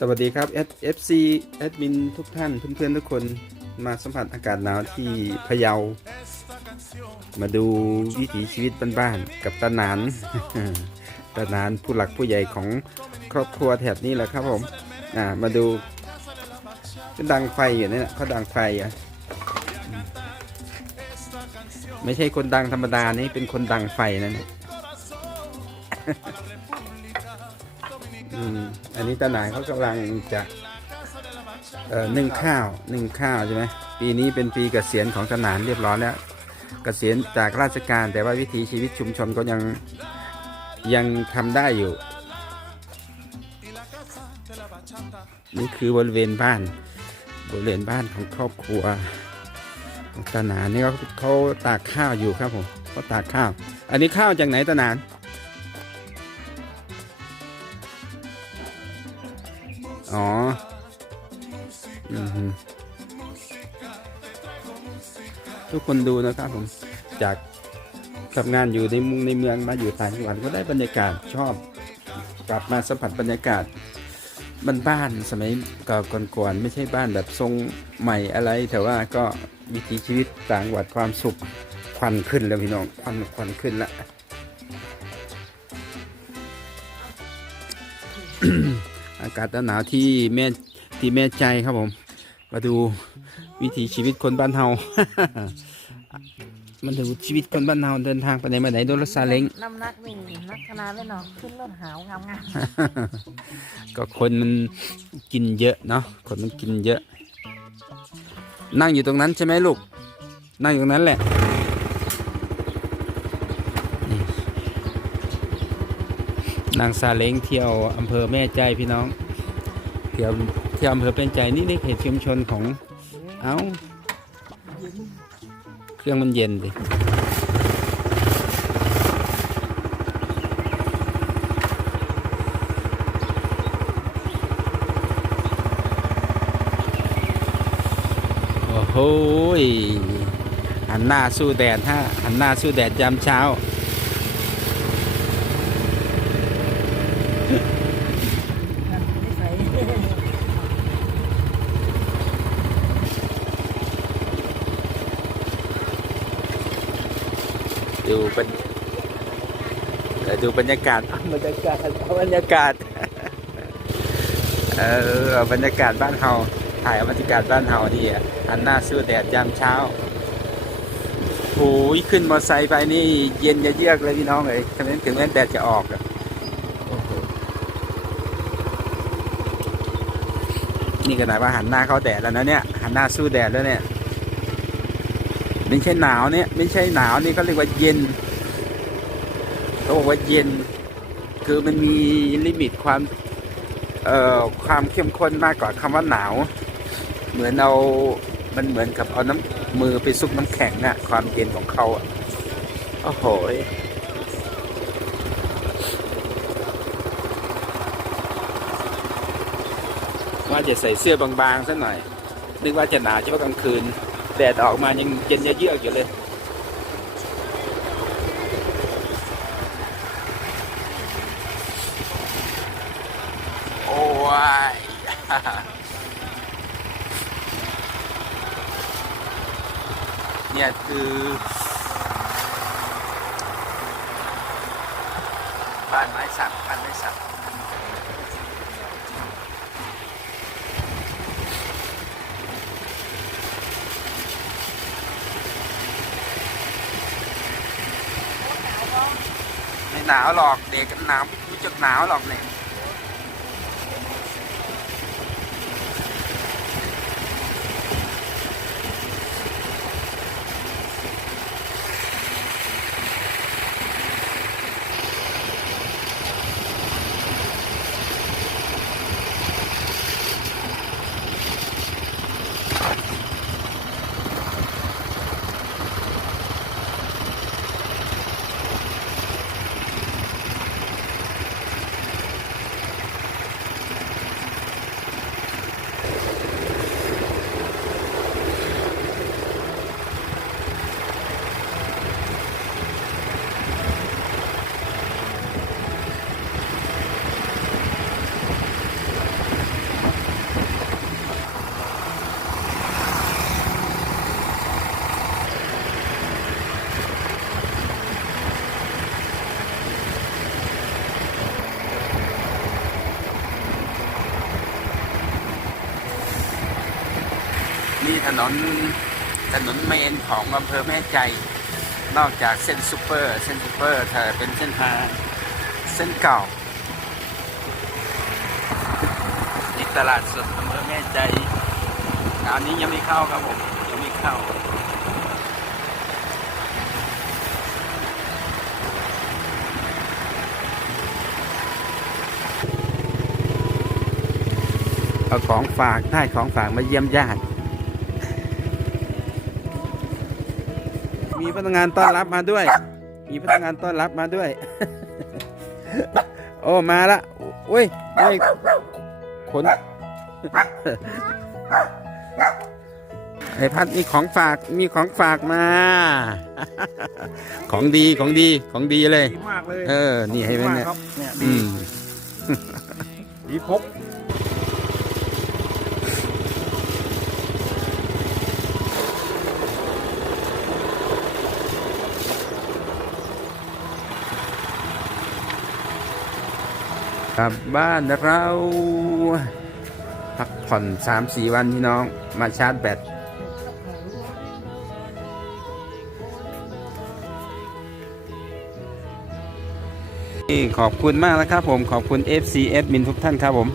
สวัสดีครับ FC แอดมินทุกท่านเพื่อนๆทุกคนมาสัมผัสอากาศหนาวที่พะเยา มาดูวิถีชีวิตบ้านๆกับตาหนานตาหนานผู้หลักผู้ใหญ่ของครอบครัวแถบนี้แหละครับผมอ่ามาดูก็ดังไฟอยู่นี่แหละเขาดังไฟอะไม่ใช่คนดังธรรมดานี่เป็นคนดังไฟนะเนี่ย อืมอันนี้ตาหนายเขากำลังจะเอ่อนึ่งข้าวนึ่งข้าวใช่ไหมปีนี้เป็นปีเกษียณของตาหนานเรียบร้อยแล้วเกษียณจากราชการ แต่ว่าวิถีชีวิตชุมชนก็ยังยังทำได้อยู่ นี่คือบริเวณบ้านบริเวณบ้านของครอบครัวตาหนานนี่เขาเขาตากข้าวอยู่ครับผมเขาตากข้าว อันนี้ข้าวจากไหนตาหนาน ทุกคนดูนะครับผมจากทำงานอยู่ในเมุงในเมืองมาอยู่ต่างจังหวัดก็ได้บรรยากาศชอบ กลับมาสัมผัสบรรยากาศบ้านๆสมัยก่าก่อนๆไม่ใช่บ้านแบบทรงใหม่อะไร แต่ว่าก็วิถีชีวิตต่างจังหวัดความสุขควันขึ้นแล้วพี่น้องควันควันขึ้นละอากาศหนาวที่แม่ ที่แม่ใจครับผม มาดูวิถีชีวิตคนบ้านเฮา มันดูชีวิตคนบ้านเฮาเดินทางไปไหนมาไหนโดยรถซาเล้งน้ำหนักนี่นักขนาดเลยเนาะขึ้นรถหาวงามงามก็คนมันกินเยอะเนาะคนมันกินเยอะ นั่งอยู่ตรงนั้นใช่ไหมลูก นั่งอยู่ตรงนั้นแหละนี่นั่งซาเล้งเที่ยวอำเภอแม่ใจพี่น้องเที่ยวเที่ยวอำเภอเป็นใจนี่ในเขตชุมชนของ เอ้า เครื่องมันเย็นดิโอ้โหหันหน้าสู้แดดฮะหันหน้าสู้แดดยามเช้า ไม่ใส่ ดูบรรดูบรรยากาศบรรยากาศบรรยากาศเออเอบรรยากาศบ้านเฮาถ่ายบรรยากาศบ้านเฮาดีอะหันหน้าสู้แดดยามเช้าโอ้ยขึ้นมอไซค์ไปนี่ เย็นจะเยือกเลยพี่น้องเลยถึงแม้ถึงแม้แดดจะออกอะนี่ขนาดว่าหันหน้าเข้าแดดแล้วนะเนี่ยหันหน้าสู้แดดแล้วเนี่ย ไม่ใช่หนาวเนี่ยไม่ใช่หนาวนี่เขาเรียกว่าเย็นเขาบอกว่าเย็น คือมันมีลิมิตความเอ่อความเข้มข้นมากกว่าคำว่าหนาว เหมือนเอามันเหมือนกับเอาน้ำมือไปซุกน้ำแข็งอะความเย็นของเขาอะโอ้โหยว่าจะใส่เสื้อบางๆสักหน่อย นึกว่าจะหนาวเฉพาะกลางคืน แดดออกมายังเย็นเยือกอยู่เลยโอ้ยเนี่ยคือ บ้านไม้สักบ้านไม้สัก ไม่ หนาวหรอกเด็กหนาวไม่รู้จักหนาวหรอกเนี่ย นี่ถนนถนนเมนของอำเภอแม่ใจ นอกจากเส้นซูเปอร์ เส้นซูเปอร์ถ้าเป็นเส้นทางเส้นเก่านี่ตลาดสดอำเภอแม่ใจอันนี้ยังไม่เข้าครับผม ยังไม่เข้าเอาของฝากได้ของฝากมาเยี่ยมญาติ พนักงานต้อนรับมาด้วย มีพนักงานต้อนรับมาด้วย โอ้มาละโอ้ยได้ขนไอ้พัดมีของฝากมีของฝากมา ของดีของดีของดีเลย ดีมากเลยเออ นี่ให้ไหมดีากเนี่ย ครับเนี่ยอืดีมดีพก กลับบ้านเราพักผ่อนสามสี่วันพี่น้องมาชาร์จแบตนี่ขอบคุณมากนะครับผมขอบคุณ FC เอดมินทุกท่านครับผม